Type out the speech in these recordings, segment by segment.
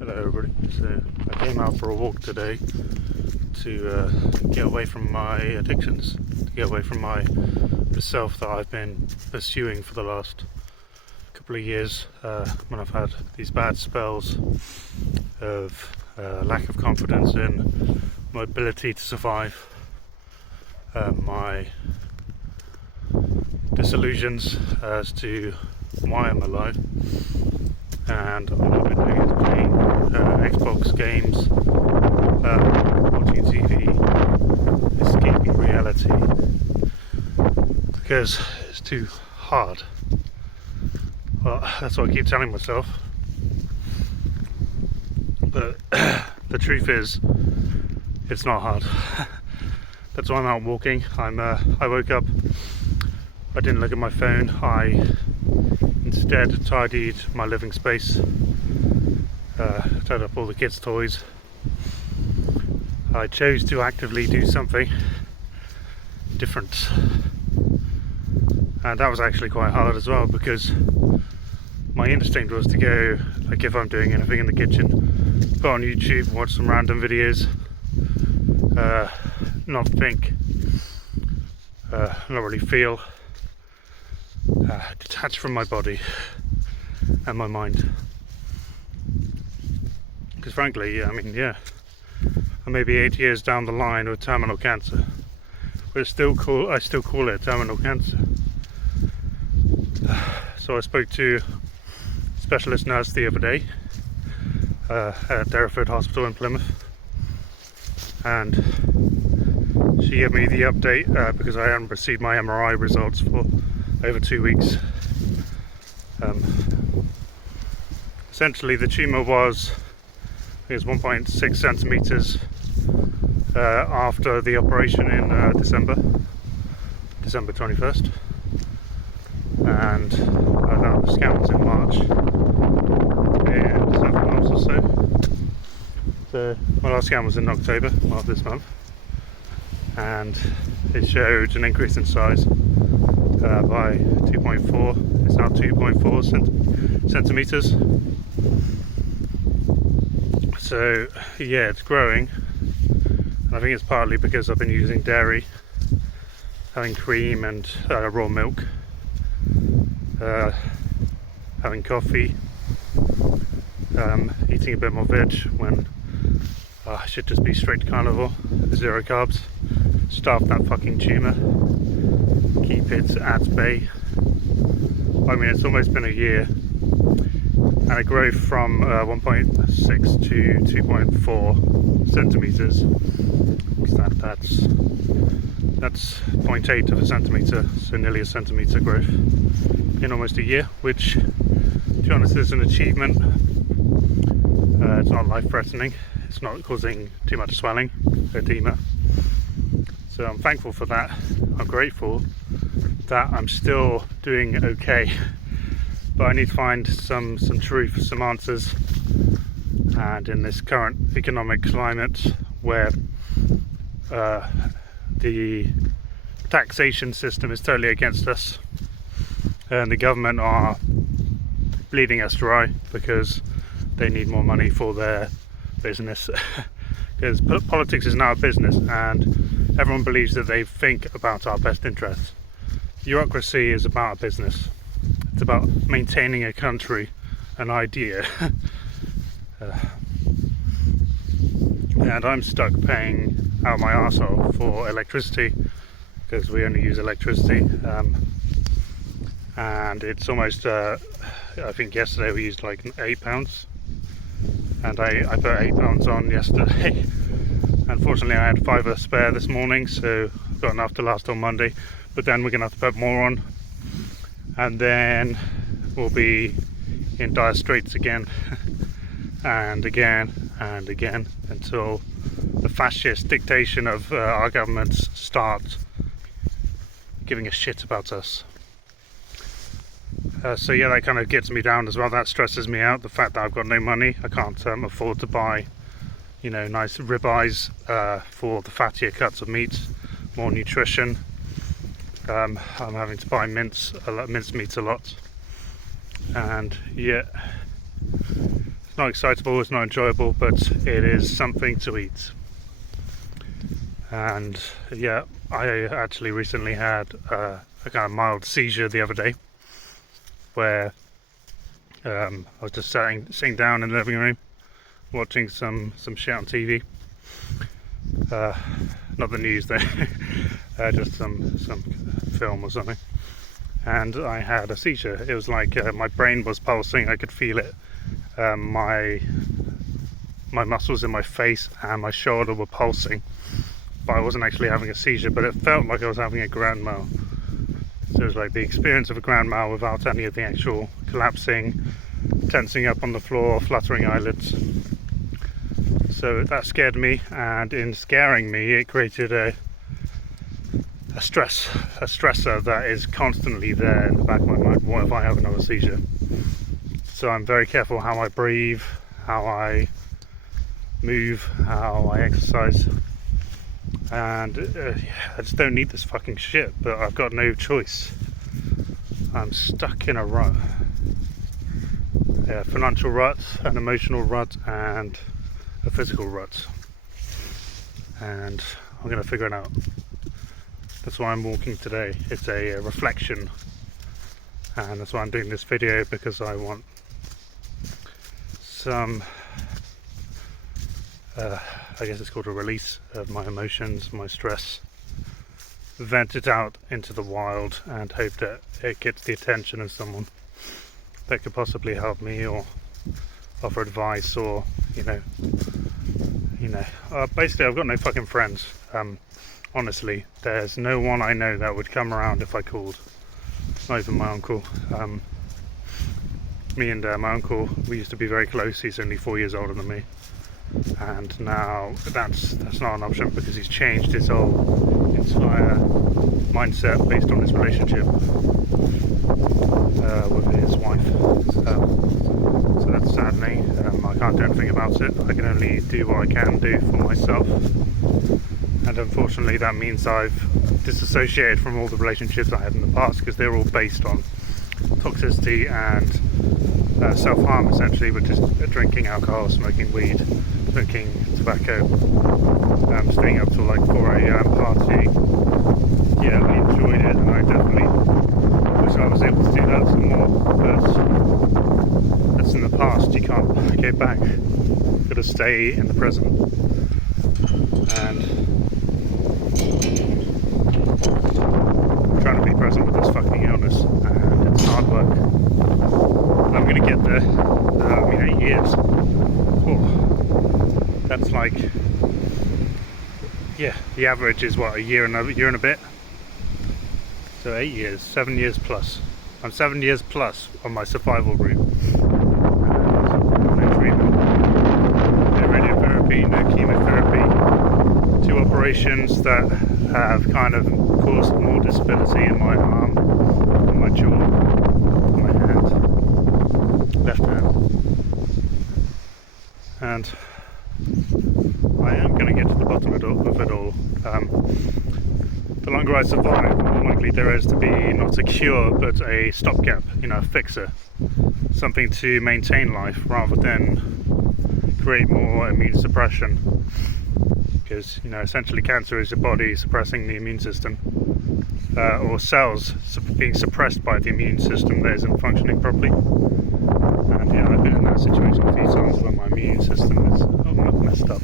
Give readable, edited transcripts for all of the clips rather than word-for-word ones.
Hello everybody. So I came out for a walk today to get away from my addictions, to get away from the self that I've been pursuing for the last couple of years when I've had these bad spells of lack of confidence in my ability to survive, my disillusions as to why I'm alive, and all I've been doing is playing Xbox games, watching TV, escaping reality, because it's too hard. Well, that's what I keep telling myself, but the truth is, it's not hard. That's why I'm out walking. I woke up, I didn't look at my phone, I instead tidied my living space, tied up all the kids' toys. I chose to actively do something different, and that was actually quite hard as well, because my instinct was to go, like, if I'm doing anything in the kitchen, put on YouTube, watch some random videos, not think, not really feel, detached from my body and my mind. Because frankly, I may be 8 years down the line with terminal cancer, but I still call it terminal cancer. So I spoke to a specialist nurse the other day at Derriford Hospital in Plymouth, and she gave me the update because I hadn't received my MRI results for over 2 weeks. Essentially, the tumour was 1.6 centimetres after the operation in December 21st, and the scan was in March. In 7 months or so. So my last scan was in October of this month, and it showed an increase in size by 2.4. It's now 2.4 centimeters. So yeah, it's growing, and I think it's partly because I've been using dairy, having cream and raw milk, having coffee, eating a bit more veg when I should just be straight carnivore, 0 carbs, starve that fucking tumour, keep it at bay. I mean, it's almost been a year, and a growth from 1.6 to 2.4 centimetres. That's 0.8 of a centimetre, so nearly a centimetre growth in almost a year, which, to be honest, is an achievement. It's not life-threatening, it's not causing too much swelling, edema. So I'm thankful for that. I'm grateful that I'm still doing okay, but I need to find some truth, some answers. And in this current economic climate where the taxation system is totally against us, and the government are bleeding us dry because they need more money for their business. Because politics is now a business, and everyone believes that they think about our best interests. Bureaucracy is about a business. It's about maintaining a country, an idea. And I'm stuck paying out my arsehole for electricity, because we only use electricity, and it's almost I think yesterday we used like £8, and I put £8 on yesterday. Unfortunately, I had £5 spare this morning, so I've got enough to last till Monday, but then we're gonna have to put more on, and then we'll be in dire straits again and again and again, until the fascist dictation of our governments start giving a shit about us. So yeah, that kind of gets me down as well. That stresses me out, the fact that I've got no money. I can't afford to buy, nice ribeyes for the fattier cuts of meat, more nutrition. I'm having to buy mince meat a lot, and yet it's not excitable, it's not enjoyable, but it is something to eat. And yeah, I actually recently had a kind of mild seizure the other day, where I was just sitting down in the living room watching some shit on TV. Not the news though, just some film or something. And I had a seizure. It was like my brain was pulsing. I could feel it. My muscles in my face and my shoulder were pulsing, but I wasn't actually having a seizure. But it felt like I was having a grand mal. So it was like the experience of a grand mal without any of the actual collapsing, tensing up on the floor, fluttering eyelids. So that scared me, and in scaring me, it created a stressor that is constantly there in the back of my mind. What if I have another seizure? So I'm very careful how I breathe, how I move, how I exercise, and I just don't need this fucking shit, but I've got no choice. I'm stuck in a rut. Yeah, financial rut, an emotional rut, and a physical rut, and I'm going to figure it out. That's why I'm walking today. It's a reflection, and that's why I'm doing this video, because I want some I guess it's called a release of my emotions, my stress, vent it out into the wild, and hope that it gets the attention of someone that could possibly help me or offer advice, or basically I've got no fucking friends. Honestly, there's no one I know that would come around if I called. Not even my uncle. Me and my uncle, we used to be very close. He's only 4 years older than me, and now that's not an option, because he's changed his whole entire mindset based on his relationship with his wife. So that's saddening. I can't do anything about it. I can only do what I can do for myself, and unfortunately that means I've disassociated from all the relationships I had in the past, because they're all based on toxicity and self-harm, essentially, with just drinking alcohol, smoking weed, drinking tobacco, staying up till like 4 a.m. party. Yeah, I enjoyed it, and I definitely wish I was able to do that some more, but that's in the past. You can't go back. You've got to stay in the present. And I'm trying to be present with this fucking illness, and it's hard work. I'm going to get there. 8 years. Oh, that's like, yeah, the average is what, a year and a bit. So 8 years, 7 years plus. I'm 7 years plus on my survival route. No treatment, no radiotherapy, no chemotherapy. 2 operations that have kind of caused more disability in my arm, in my jaw, in my hand, left hand. And I am going to get to the bottom of it all. The longer I survive, the more likely there is to be not a cure, but a stopgap, a fixer. Something to maintain life rather than create more immune suppression. Because, essentially cancer is your body suppressing the immune system. Or cells being suppressed by the immune system that isn't functioning properly. And I've been in that situation a few times where my immune system is messed up.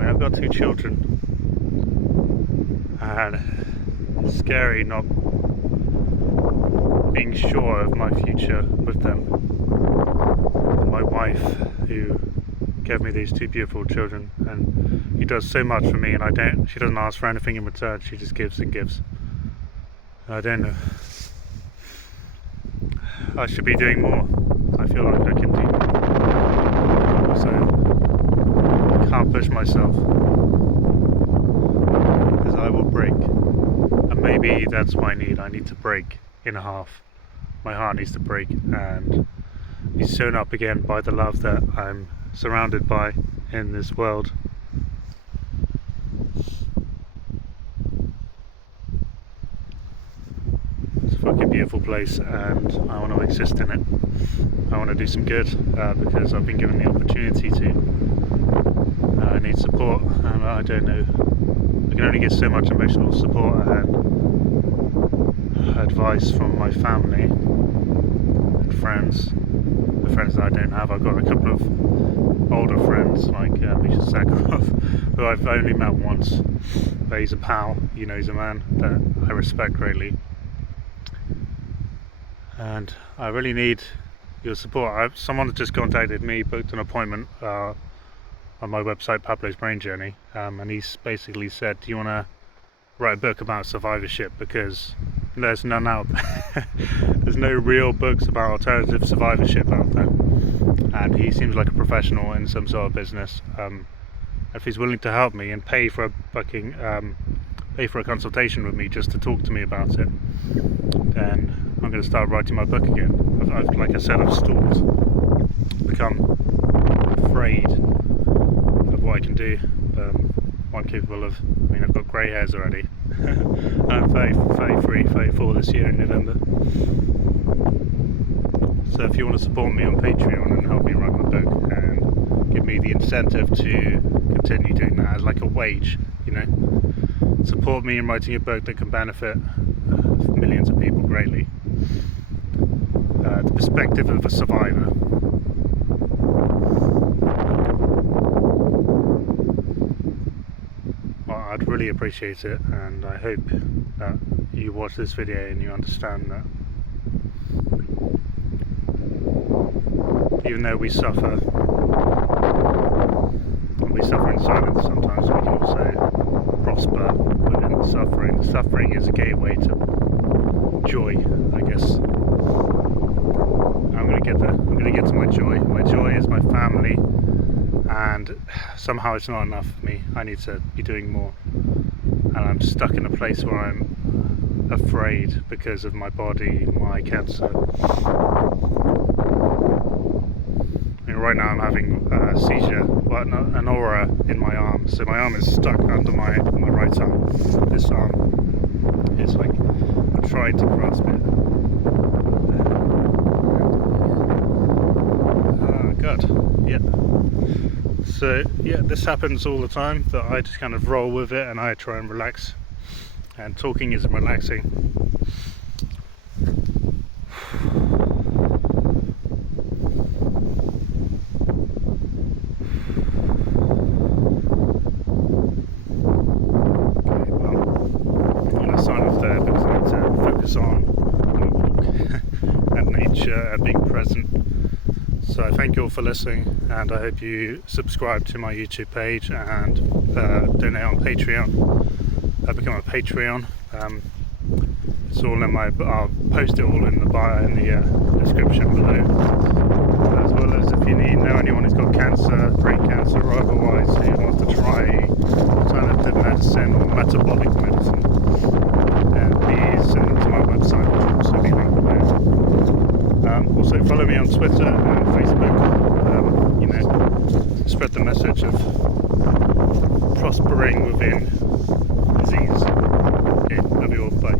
I've got 2 children, and it's scary not being sure of my future with them. My wife, who gave me these 2 beautiful children, and he does so much for me, and she doesn't ask for anything in return. She just gives and gives. I don't know. I should be doing more. I feel like I can do more. So I can't push myself, because I will break. And maybe that's what I need. I need to break in half. My heart needs to break and be sewn up again by the love that I'm surrounded by in this world. fucking beautiful place, and I want to exist in it. I want to do some good because I've been given the opportunity to. I need support, and I don't know. I can only get so much emotional support and advice from my family and friends. The friends that I don't have, I've got a couple of older friends like Misha Sakharov, who I've only met once, but he's a pal. You know, he's a man that I respect greatly, and I really need your support. Someone has just contacted me, booked an appointment on my website, Pablo's Brain Journey, and he's basically said, do you want to write a book about survivorship, because there's none out there. There's no real books about alternative survivorship out there, and he seems like a professional in some sort of business. If he's willing to help me and pay for a consultation with me just to talk to me about it, then I'm going to start writing my book again. Like I said, I've stalled, become afraid of what I can do, what I'm capable of. I mean, I've got grey hairs already. I'm 33, 34 this year in November. So if you want to support me on Patreon and help me write my book and give me the incentive to continue doing that as like a wage, you know, support me in writing a book that can benefit millions of people greatly. The perspective of a survivor. Well, I'd really appreciate it, and I hope that you watch this video and you understand that even though we suffer, and we suffer in silence sometimes, we can also prosper within the suffering. The suffering is a gateway to joy, I guess. I'm going to get there. I'm going to get to my joy. My joy is my family, and somehow it's not enough for me. I need to be doing more, and I'm stuck in a place where I'm afraid because of my body, my cancer. I mean, right now I'm having a seizure, well, an aura in my arm, so my arm is stuck under my right arm. This arm is like, I'm trying to grasp it. God, yeah. So yeah, this happens all the time, that I just kind of roll with it and I try and relax, and talking isn't relaxing. Okay, well, I'm going to sign off there because I need to focus on my walk and nature and being present. So I thank you all for listening, and I hope you subscribe to my YouTube page and donate on Patreon. Become a Patreon. It's all in I'll post it all in the bio, in the description below. As well as if you know anyone who's got cancer, brain cancer or otherwise, who wants to try alternative medicine or metabolic medicine, then please send them to my website, which will also be linked below. Also follow me on Twitter and Facebook, you know, spread the message of prospering within disease. Okay, love you all, bye.